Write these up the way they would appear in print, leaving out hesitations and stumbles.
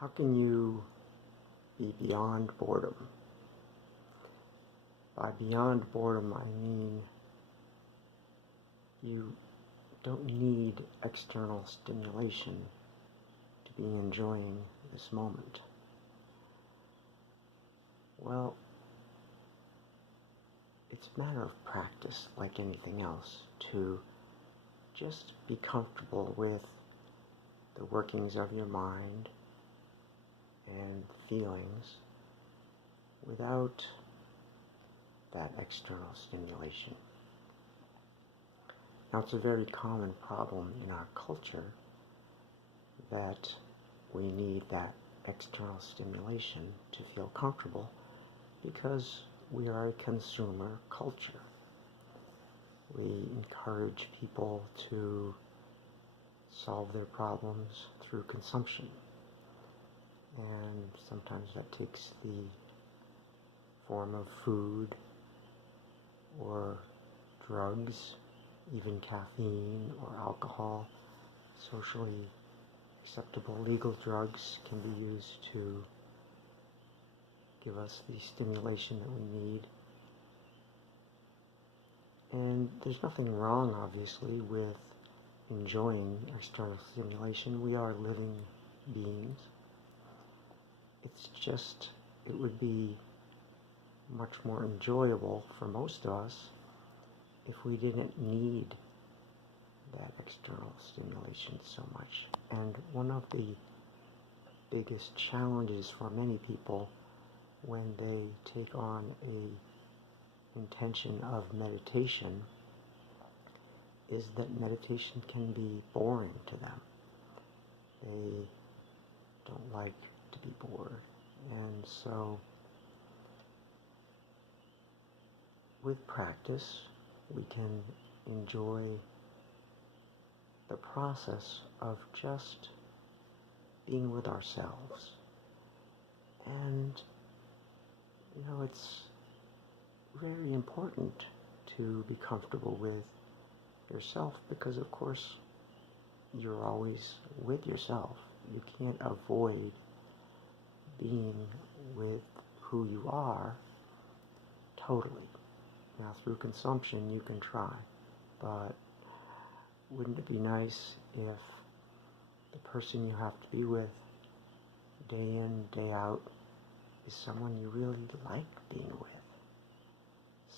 How can you be beyond boredom? By beyond boredom, I mean you don't need external stimulation to be enjoying this moment. Well, it's a matter of practice, like anything else, to just be comfortable with the workings of your mind and feelings without that external stimulation. Now, it's a very common problem in our culture that we need that external stimulation to feel comfortable because we are a consumer culture. We encourage people to solve their problems through consumption. And sometimes that takes the form of food or drugs, even caffeine or alcohol. Socially acceptable legal drugs can be used to give us the stimulation that we need. And there's nothing wrong, obviously, with enjoying external stimulation. We are living beings. It's just, it would be much more enjoyable for most of us if we didn't need that external stimulation so much. And one of the biggest challenges for many people when they take on a intention of meditation is that meditation can be boring to them. They don't like to be bored. And so with practice, we can enjoy the process of just being with ourselves. And, it's very important to be comfortable with yourself because, of course, you're always with yourself. You can't avoid being with who you are totally. Now, through consumption, you can try, but wouldn't it be nice if the person you have to be with day in, day out is someone you really like being with?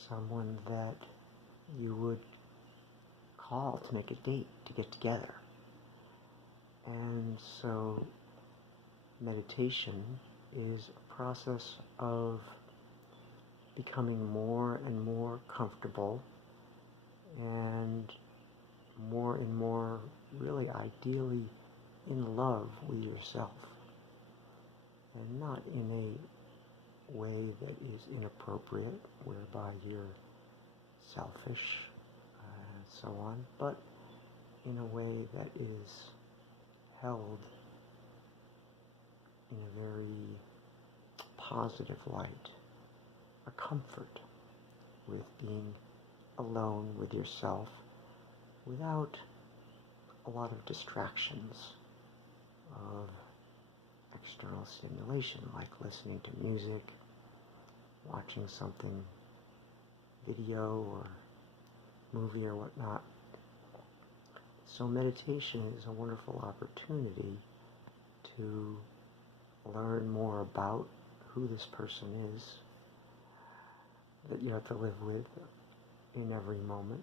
Someone that you would call to make a date, to get together. And so meditation is a process of becoming more and more comfortable and more really ideally in love with yourself, and not in a way that is inappropriate, whereby you're selfish and so on, but in a way that is held in a very positive light, a comfort with being alone with yourself without a lot of distractions of external stimulation, like listening to music, watching something, video or movie or whatnot. So meditation is a wonderful opportunity to learn more about who this person is that you have to live with in every moment,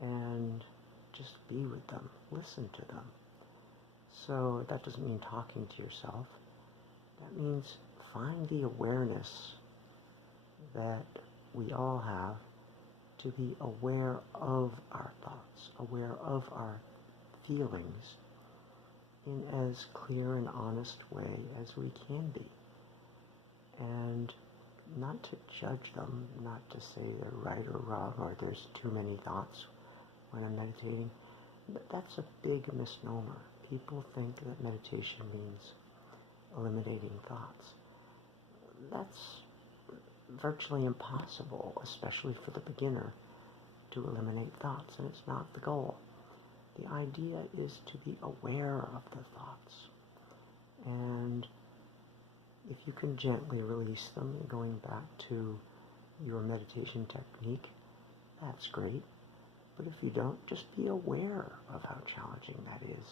and just be with them, listen to them. So that doesn't mean talking to yourself. That means find the awareness that we all have to be aware of our thoughts, aware of our feelings in as clear and honest way as we can be. And not to judge them, not to say they're right or wrong, or there's too many thoughts when I'm meditating. But that's a big misnomer. People think that meditation means eliminating thoughts. That's virtually impossible, especially for the beginner, to eliminate thoughts, and it's not the goal. The idea is to be aware of the thoughts And if you can gently release them, going back to your meditation technique, that's great. But if you don't, just be aware of how challenging that is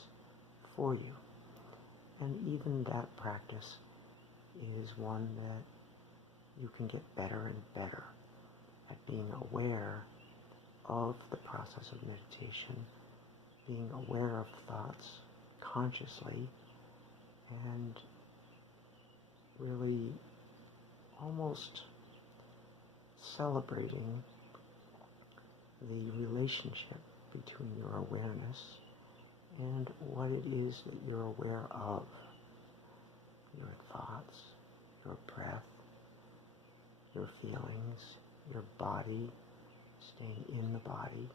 for you. And even that practice is one that you can get better and better at being aware of the process of meditation, being aware of thoughts consciously, and really almost celebrating the relationship between your awareness and what it is that you're aware of. Your thoughts, your breath, your feelings, your body, staying in the body,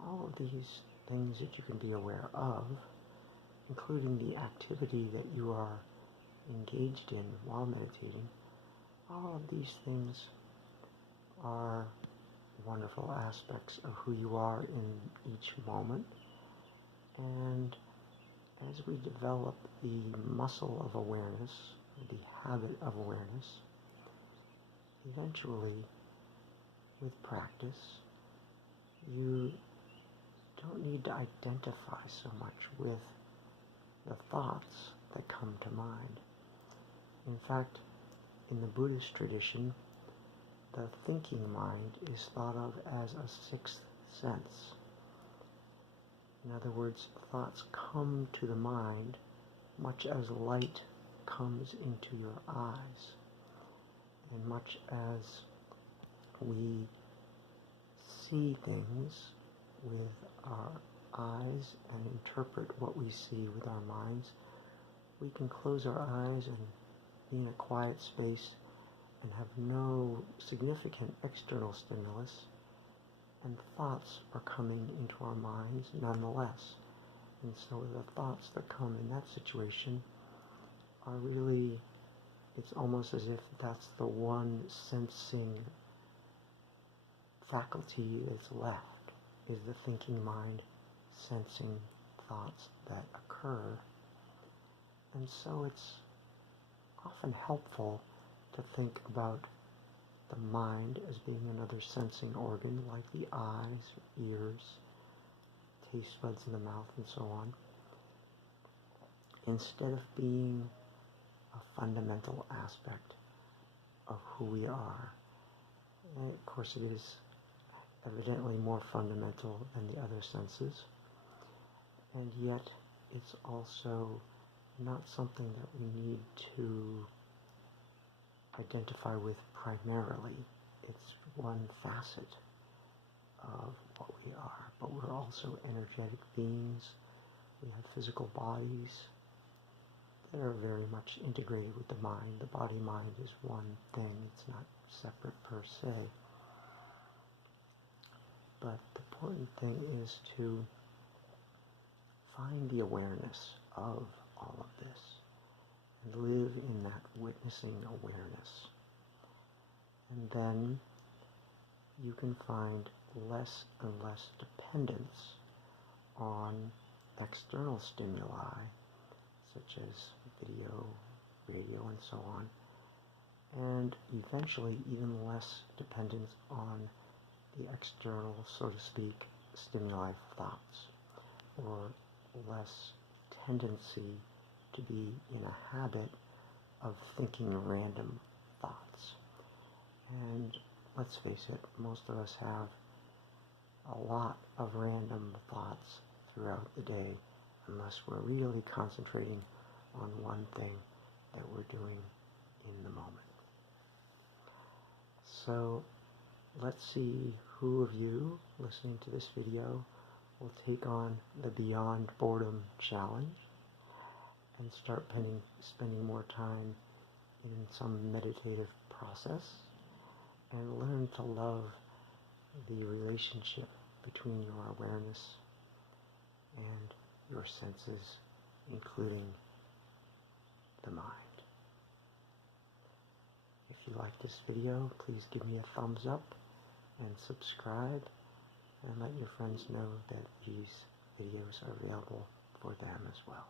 all of these things that you can be aware of, including the activity that you are engaged in while meditating. All of these things are wonderful aspects of who you are in each moment. And as we develop the muscle of awareness, the habit of awareness, eventually, with practice, you don't need to identify so much with the thoughts that come to mind. In fact, in the Buddhist tradition, the thinking mind is thought of as a sixth sense. In other words, thoughts come to the mind much as light comes into your eyes, and much as we see things with our eyes and interpret what we see with our minds. We can close our eyes and be in a quiet space and have no significant external stimulus, and thoughts are coming into our minds nonetheless. And so the thoughts that come in that situation are really, it's almost as if that's the one sensing faculty that's left, is the thinking mind sensing thoughts that occur. And so it's often helpful to think about the mind as being another sensing organ, like the eyes, ears, taste buds in the mouth, and so on, instead of being a fundamental aspect of who we are. And of course, it is evidently more fundamental than the other senses, and yet it's also not something that we need to identify with primarily. It's one facet of what we are, but we're also energetic beings. We have physical bodies that are very much integrated with the mind. The body-mind is one thing. It's not separate per se. But the important thing is to find the awareness of all of this and live in that witnessing awareness. And then you can find less and less dependence on external stimuli, such as video, radio, and so on, and eventually even less dependence on the external, so to speak, stimuli thoughts, or less tendency to be in a habit of thinking random thoughts. And let's face it, most of us have a lot of random thoughts throughout the day, unless we're really concentrating on one thing that we're doing in the moment. So let's see who of you listening to this video will take on the Beyond Boredom Challenge and start spending more time in some meditative process and learn to love the relationship between your awareness and your senses, including the mind. If you like this video, please give me a thumbs up and subscribe, and let your friends know that these videos are available for them as well.